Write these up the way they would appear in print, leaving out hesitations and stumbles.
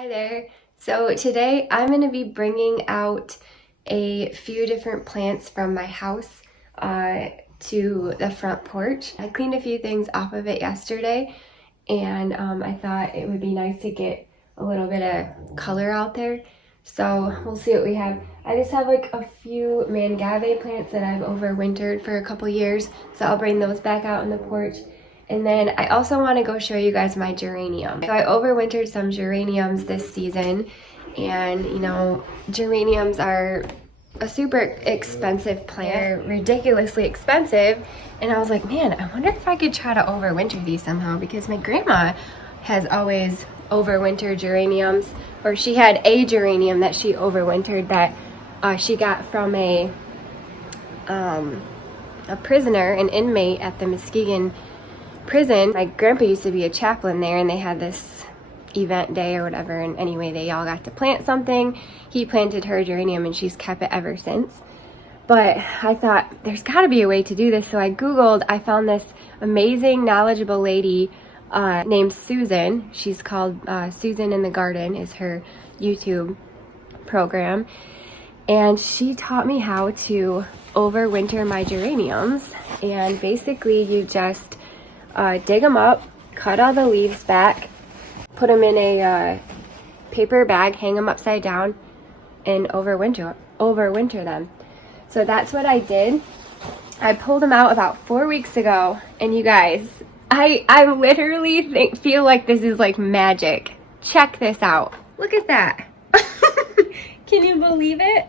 Hi there. So today I'm going to be bringing out a few different plants from my house to the front porch. I cleaned a few things off of it yesterday, and I thought it would be nice to get a little bit of color out there. So we'll see what we have. I just have like a few Mangave plants that I've overwintered for a couple years, so I'll bring those back out on the porch. And then I also want to go show you guys my geranium. So I overwintered some geraniums this season, and you know, geraniums are a super expensive plant. They're ridiculously expensive, and I was like, man, I wonder if I could try to overwinter these somehow, because my grandma has always overwintered geraniums, or she had a geranium that she overwintered that she got from a prisoner, an inmate at the Muskegon prison. My grandpa used to be a chaplain there, and they had this event day or whatever, and anyway, they all got to plant something. He planted her geranium and she's kept it ever since. But I thought there's got to be a way to do this, so I googled. I found this amazing knowledgeable lady named Susan. She's called Susan in the Garden is her YouTube program, and she taught me how to overwinter my geraniums. And basically you just dig them up, cut all the leaves back, put them in a paper bag, hang them upside down, and overwinter them. So that's what I did. I pulled them out about 4 weeks ago, and you guys, I literally feel like this is like magic. Check this out. Look at that. Can you believe it?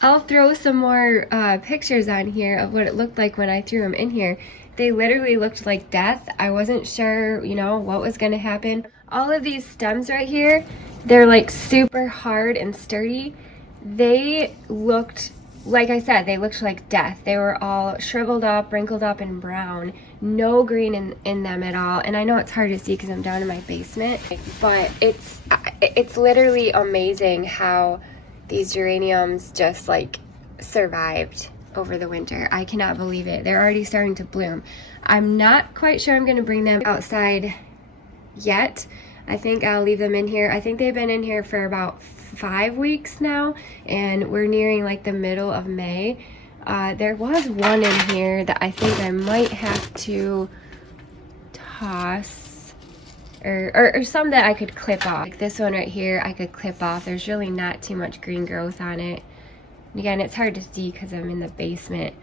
I'll throw some more pictures on here of what it looked like when I threw them in here. They literally looked like death. I wasn't sure, you know, what was going to happen. All of these stems right here, they're like super hard and sturdy. They looked, like I said, they looked like death. They were all shriveled up, wrinkled up, and brown. No green in them at all. And I know it's hard to see because I'm down in my basement, but it's literally amazing how these geraniums just like survived over the winter. I cannot believe it. They're already starting to bloom. I'm not quite sure I'm going to bring them outside yet. I think I'll leave them in here. I think they've been in here for about 5 weeks now, and we're nearing like the middle of May. There was one in here that I think I might have to toss, or some that I could clip off. Like this one right here, I could clip off. There's really not too much green growth on it. Again, it's hard to see because I'm in the basement,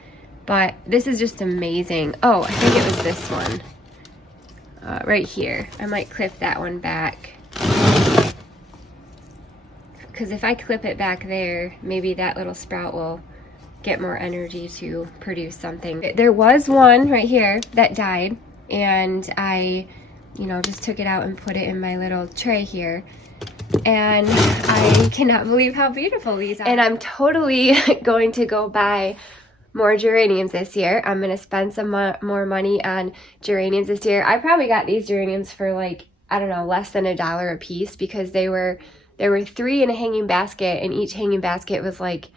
but this is just amazing. Oh, I think it was this one right here. I might clip that one back, because if I clip it back there, maybe that little sprout will get more energy to produce something. There was one right here that died, and I, you know, just took it out and put it in my little tray here. And I cannot believe how beautiful these are. And I'm totally going to go buy more geraniums this year. I'm going to spend some more money on geraniums this year. I probably got these geraniums for like, I don't know, less than $1 a piece, because there were 3 in a hanging basket, and each hanging basket was like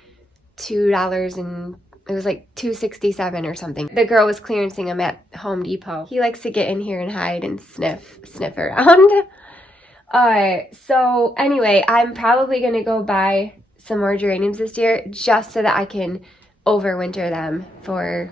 $2, and it was like $2.67 or something. The girl was clearancing them at Home Depot. He likes to get in here and hide and sniff around. So anyway, I'm probably going to go buy some more geraniums this year, just so that I can overwinter them for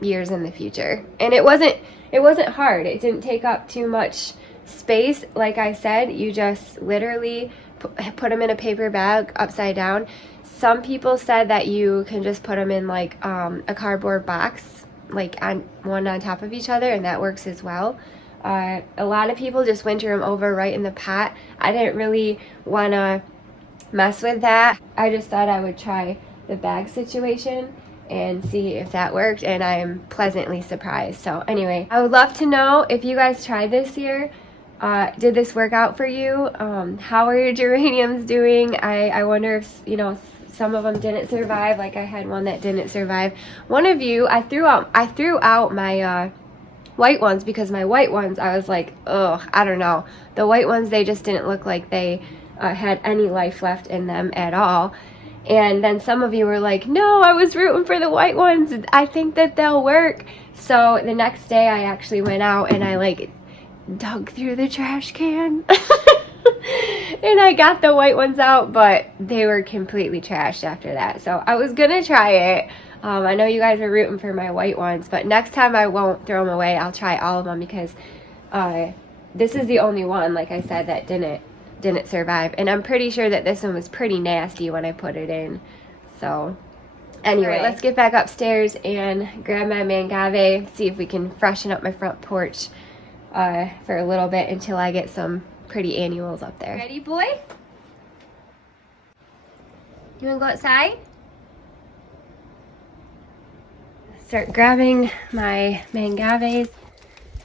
years in the future. And it wasn't hard. It didn't take up too much space. Like I said, you just literally put them in a paper bag upside down. Some people said that you can just put them in like a cardboard box, like one on top of each other, and that works as well. A lot of people just winter them over right in the pot. I didn't really want to mess with that. I just thought I would try the bag situation and see if that worked, and I am pleasantly surprised. So anyway, I would love to know if you guys tried this year. Did this work out for you? How are your geraniums doing? I wonder if, you know, some of them didn't survive. Like I had one that didn't survive. One of you, I threw out my white ones, because my white ones, I was like, ugh, I don't know. The white ones, they just didn't look like they had any life left in them at all. And then some of you were like, no, I was rooting for the white ones. I think that they'll work. So the next day I actually went out and I like dug through the trash can And I got the white ones out, but they were completely trashed after that. So I was gonna try it. I know you guys are rooting for my white ones, but next time I won't throw them away. I'll try all of them because this is the only one, like I said, that didn't survive. And I'm pretty sure that this one was pretty nasty when I put it in. So anyway, let's get back upstairs and grab my Mangave, see if we can freshen up my front porch for a little bit until I get some pretty annuals up there. Ready, boy? You wanna go outside? Start grabbing my Mangaves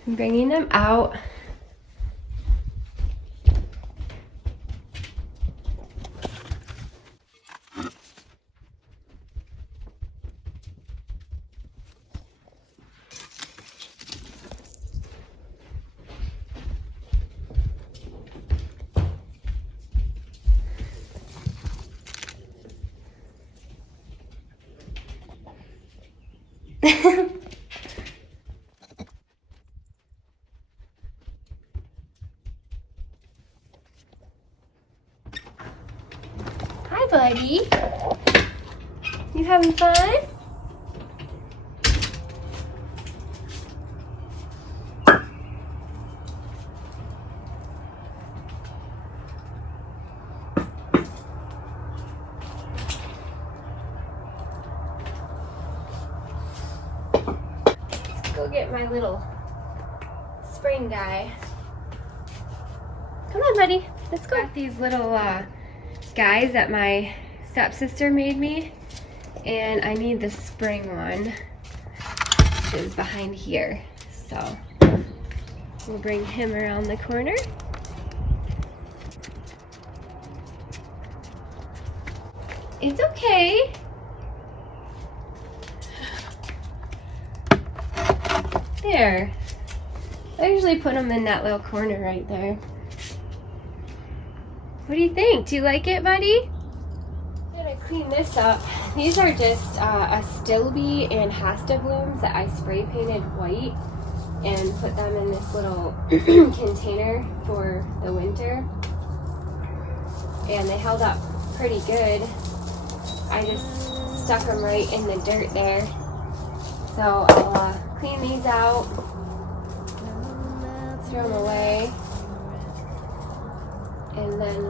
and bringing them out. Hi, buddy. You having fun? Let's go get my little spring guy. Come on, buddy. Let's go. Got these little guys that my stepsister made me, and I need the spring one, which is behind here. So we'll bring him around the corner. It's okay. There. I usually put them in that little corner right there. What do you think? Do you like it, buddy? I'm gonna clean this up. These are just Astilbe and Hosta blooms that I spray painted white and put them in this little container for the winter. And they held up pretty good. I just stuck them right in the dirt there. So I'll clean these out, throw them away. And then,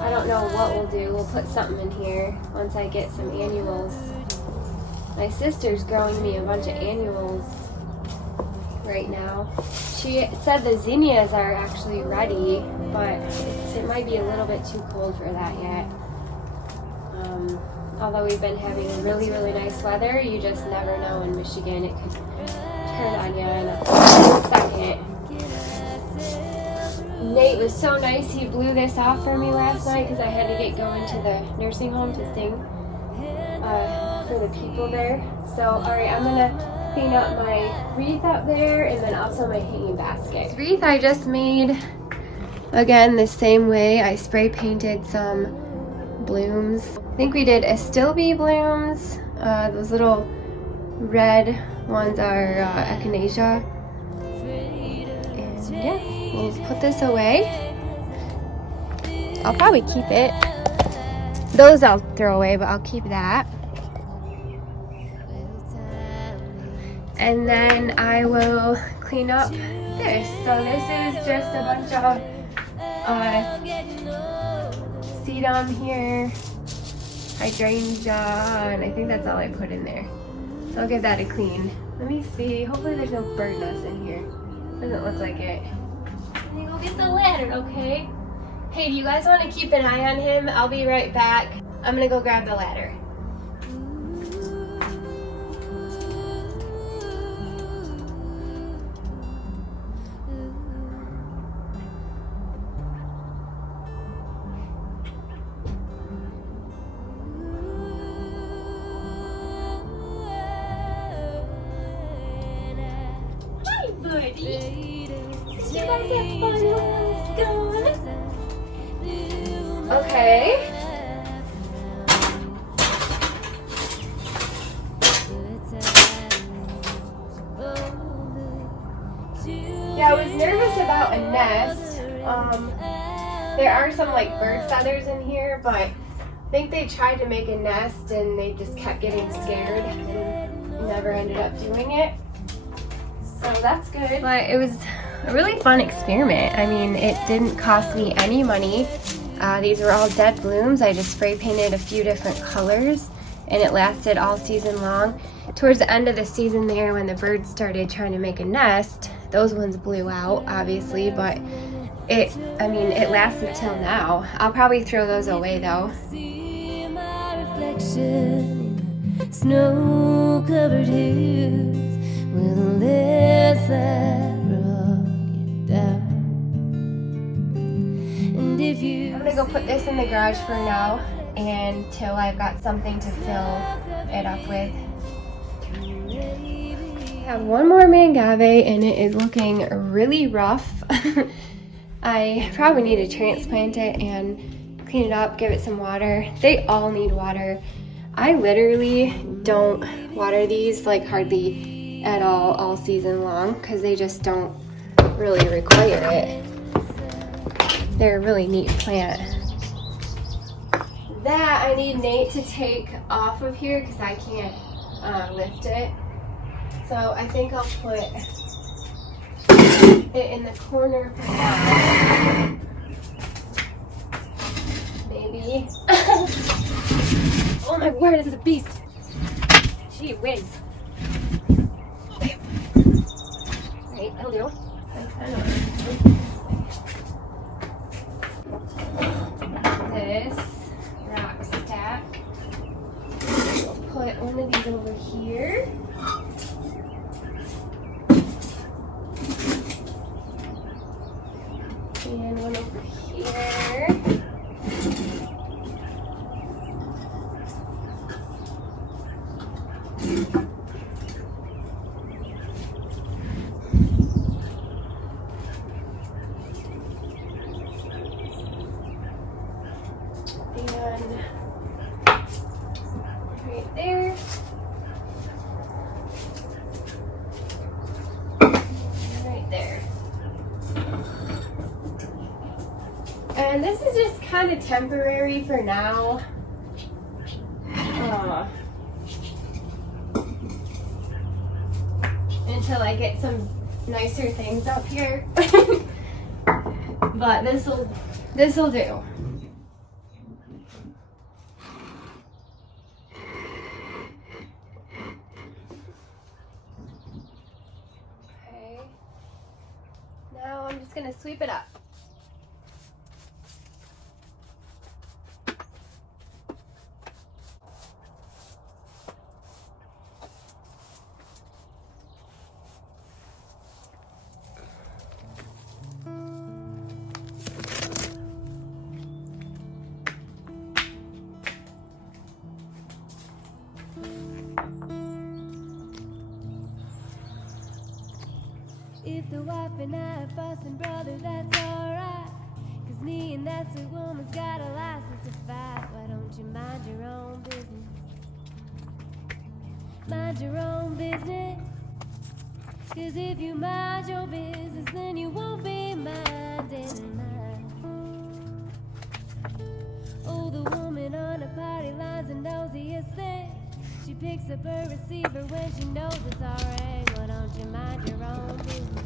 I don't know what we'll do. We'll put something in here once I get some annuals. My sister's growing me a bunch of annuals right now. She said the zinnias are actually ready, but it might be a little bit too cold for that yet. Although we've been having really, really nice weather, you just never know in Michigan. It could turn on you in a second. Nate was so nice. He blew this off for me last night because I had to get going to the nursing home to sing for the people there. So, alright, I'm going to clean up my wreath up there and then also my hanging basket. This wreath I just made, again, the same way. I spray painted some blooms. I think we did Astilbe blooms. Those little red ones are echinacea. And yeah. We'll put this away. I'll probably keep it. Those I'll throw away, but I'll keep that. And then I will clean up this. So this is just a bunch of sedum here, hydrangea, and I think that's all I put in there. So I'll give that a clean. Let me see. Hopefully there's no bird nests in here. Doesn't look like it. You go get the ladder, okay? Hey, do you guys want to keep an eye on him? I'll be right back. I'm gonna go grab the ladder. Hi, buddy. You guys have fun while it's gone. Okay. Yeah, I was nervous about a nest. There are some like bird feathers in here, but I think they tried to make a nest and they just kept getting scared and never ended up doing it. So that's good. But it was a really fun experiment. I mean, it didn't cost me any money. These were all dead blooms. I just spray painted a few different colors and it lasted all season long. Towards the end of the season there, when the birds started trying to make a nest, those ones blew out, obviously, but it lasted till now. I'll probably throw those away though. Snow-covered hills with a list that brought you down. And if you I'm gonna go put this in the garage for now until I've got something to fill it up with. I have one more Mangave and it is looking really rough. I probably need to transplant it and clean it up, give it some water. They all need water. I literally don't water these like hardly at all season long because they just don't really require it. They're a really neat plant. That I need Nate to take off of here because I can't lift it. So I think I'll put it in the corner for now. Maybe. Oh my word, this is a beast. Gee whiz. Right, that'll do. This rock stack. I'll put one of these over here. And one over here. Right there. Right there. And this is just kind of temporary for now. Until I get some nicer things up here. But this'll do. Okay. Now I'm just gonna sweep it up. If the wife and I are fussing, brother, that's alright. Cause me and that sweet woman's got a license to fight. Why don't you mind your own business? Mind your own business. Cause if you mind your business, then you won't be minding mine. Oh, the woman on the party line's the nosiest thing. She picks up her receiver when she knows it's alright. Why don't you mind your own business?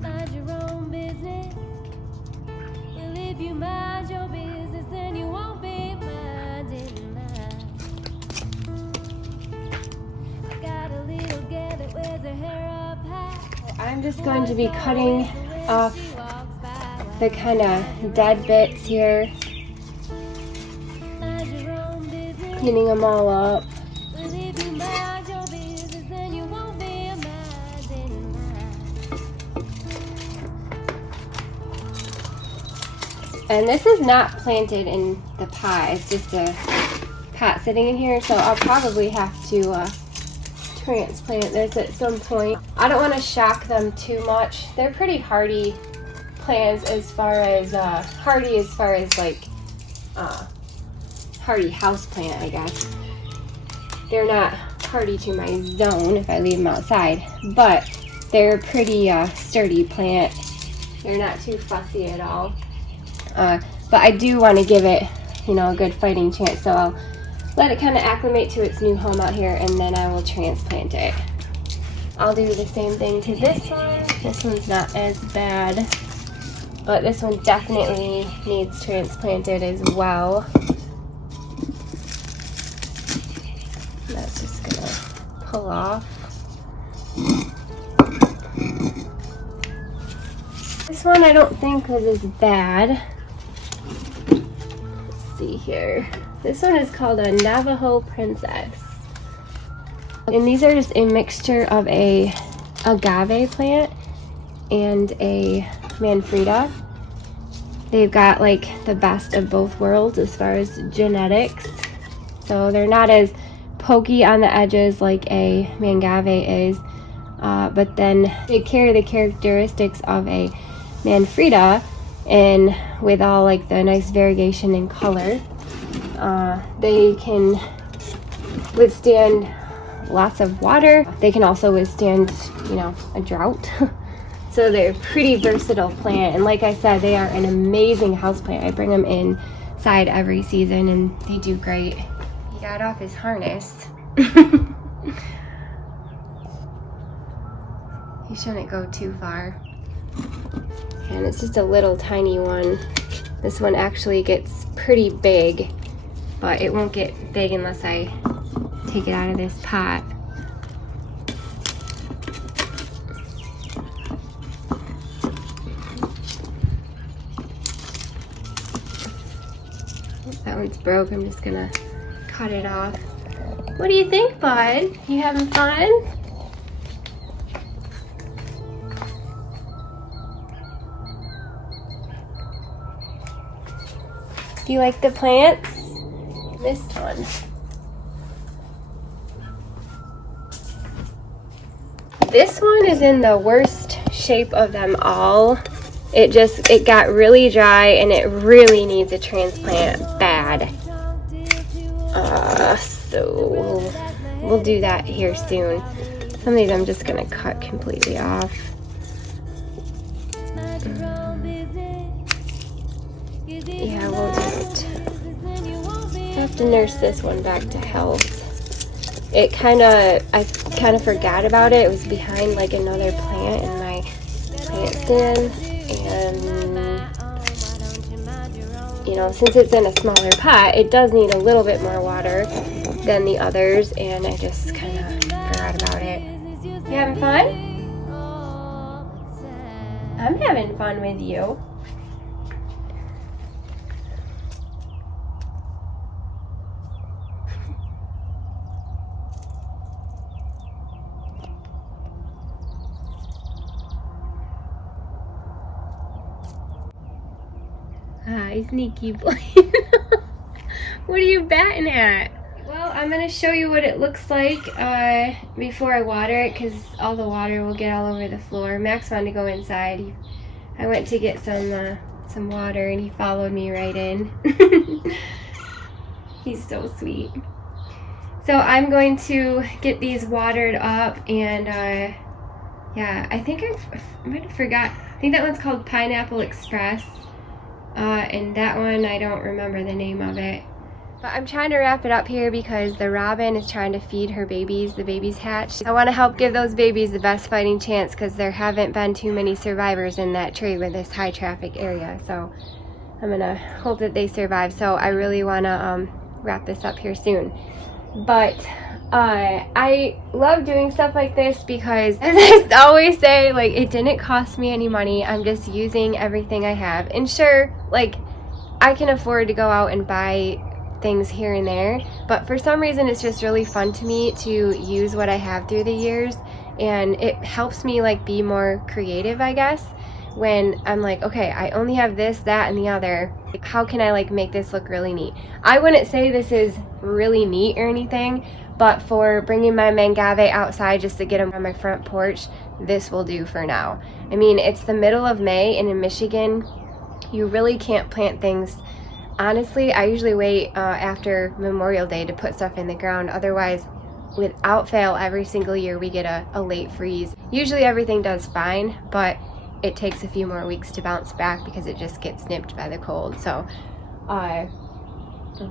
Mind your own business. Well, if you mind your business, then you won't be minding mine. I got a little girl that wears her hair up high. I'm just going to be cutting off the kind of dead bits here. Cleaning them all up. And this is not planted in the pot, it's just a pot sitting in here, so I'll probably have to transplant this at some point. I don't want to shock them too much. They're pretty hardy plants as far as like hardy house plant, I guess. They're not hardy to my zone if I leave them outside, but they're a pretty sturdy plant. They're not too fussy at all. But I do want to give it, you know, a good fighting chance. So I'll let it kind of acclimate to its new home out here, and then I will transplant it. I'll do the same thing to this one. This one's not as bad, but this one definitely needs transplanted as well. That's just gonna pull off. This one I don't think was as bad. Let's see here. This one is called a Navajo Princess. And these are just a mixture of a agave plant and a manfreda. They've got like the best of both worlds as far as genetics. So they're not as pokey on the edges like a Mangave is, but then they carry the characteristics of a manfreda, and with all like the nice variegation in color. They can withstand lots of water. They can also withstand, you know, a drought. So they're a pretty versatile plant, and like I said, they are an amazing houseplant. I bring them inside every season and they do great. He got off his harness. He shouldn't go too far. And it's just a little tiny one. This one actually gets pretty big, but it won't get big unless I take it out of this pot. That one's broke. I'm just gonna cut it off. What do you think, bud? You having fun? Do you like the plants? Missed one. This one is in the worst shape of them all. It got really dry and it really needs a transplant bad. So we'll do that here soon. Some of these I'm just gonna cut completely off. Yeah, we'll just have to nurse this one back to health. I kind of forgot about it. It was behind like another plant in my plant stand, and you know, since it's in a smaller pot, it does need a little bit more water than the others, and I just kind of forgot about it. You having fun? I'm having fun with you. Hi, sneaky boy. What are you batting at? Well, I'm going to show you what it looks like before I water it, because all the water will get all over the floor. Max wanted to go inside. I went to get some water and he followed me right in. He's so sweet. So I'm going to get these watered up, and yeah, I think I might have forgot. I think that one's called Pineapple Express. And that one, I don't remember the name of it. But I'm trying to wrap it up here because the robin is trying to feed her babies. The babies hatched. I want to help give those babies the best fighting chance because there haven't been too many survivors in that tree with this high traffic area. So I'm going to hope that they survive. So I really want to wrap this up here soon. But I love doing stuff like this because, as I always say, like, it didn't cost me any money. I'm just using everything I have. And sure, like, I can afford to go out and buy things here and there, but for some reason it's just really fun to me to use what I have through the years, and it helps me like be more creative, I guess, when I'm like, okay, I only have this, that, and the other. How can I like make this look really neat? I wouldn't say this is really neat or anything, but for bringing my Mangave outside just to get them on my front porch, this will do for now. I mean, it's the middle of May, and in Michigan, you really can't plant things. Honestly, I usually wait after Memorial Day to put stuff in the ground. Otherwise, without fail, every single year we get a late freeze. Usually everything does fine, but it takes a few more weeks to bounce back because it just gets nipped by the cold. So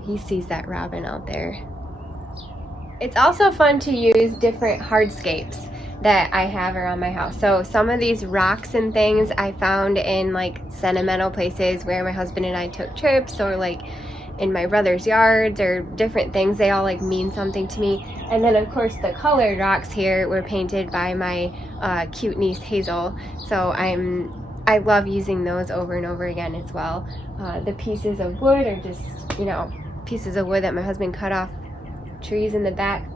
he sees that robin out there. It's also fun to use different hardscapes that I have around my house. So some of these rocks and things I found in like sentimental places where my husband and I took trips, or like in my brother's yards, or different things. They all like mean something to me. And then of course the colored rocks here were painted by my cute niece Hazel. So I love using those over and over again as well. The pieces of wood are just, you know, pieces of wood that my husband cut off trees in the back.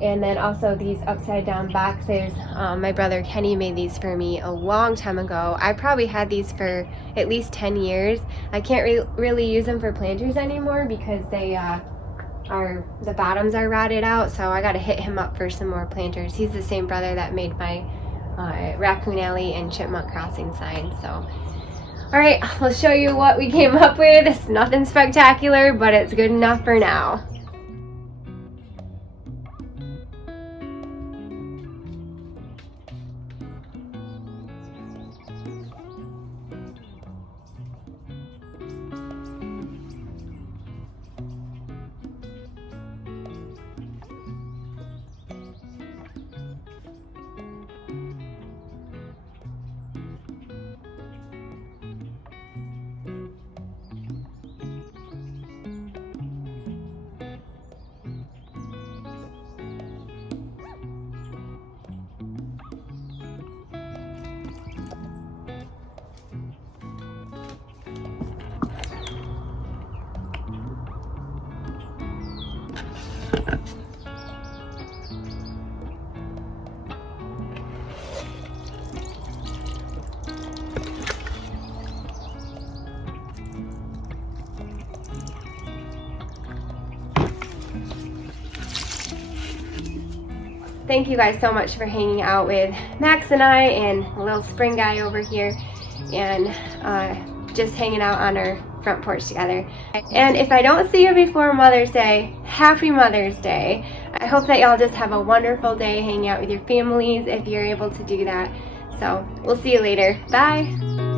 And then also these upside down boxes. My brother Kenny made these for me a long time ago. I probably had these for at least 10 years. I can't really use them for planters anymore because they the bottoms are rotted out, so I gotta hit him up for some more planters. He's the same brother that made my Raccoon Alley and Chipmunk Crossing sign. So alright, I'll show you what we came up with. It's nothing spectacular, but it's good enough for now. Thank you guys so much for hanging out with Max and I and a little spring guy over here, and just hanging out on our front porch together. And if I don't see you before Mother's Day, happy Mother's Day. I hope that y'all just have a wonderful day hanging out with your families if you're able to do that. So we'll see you later. Bye.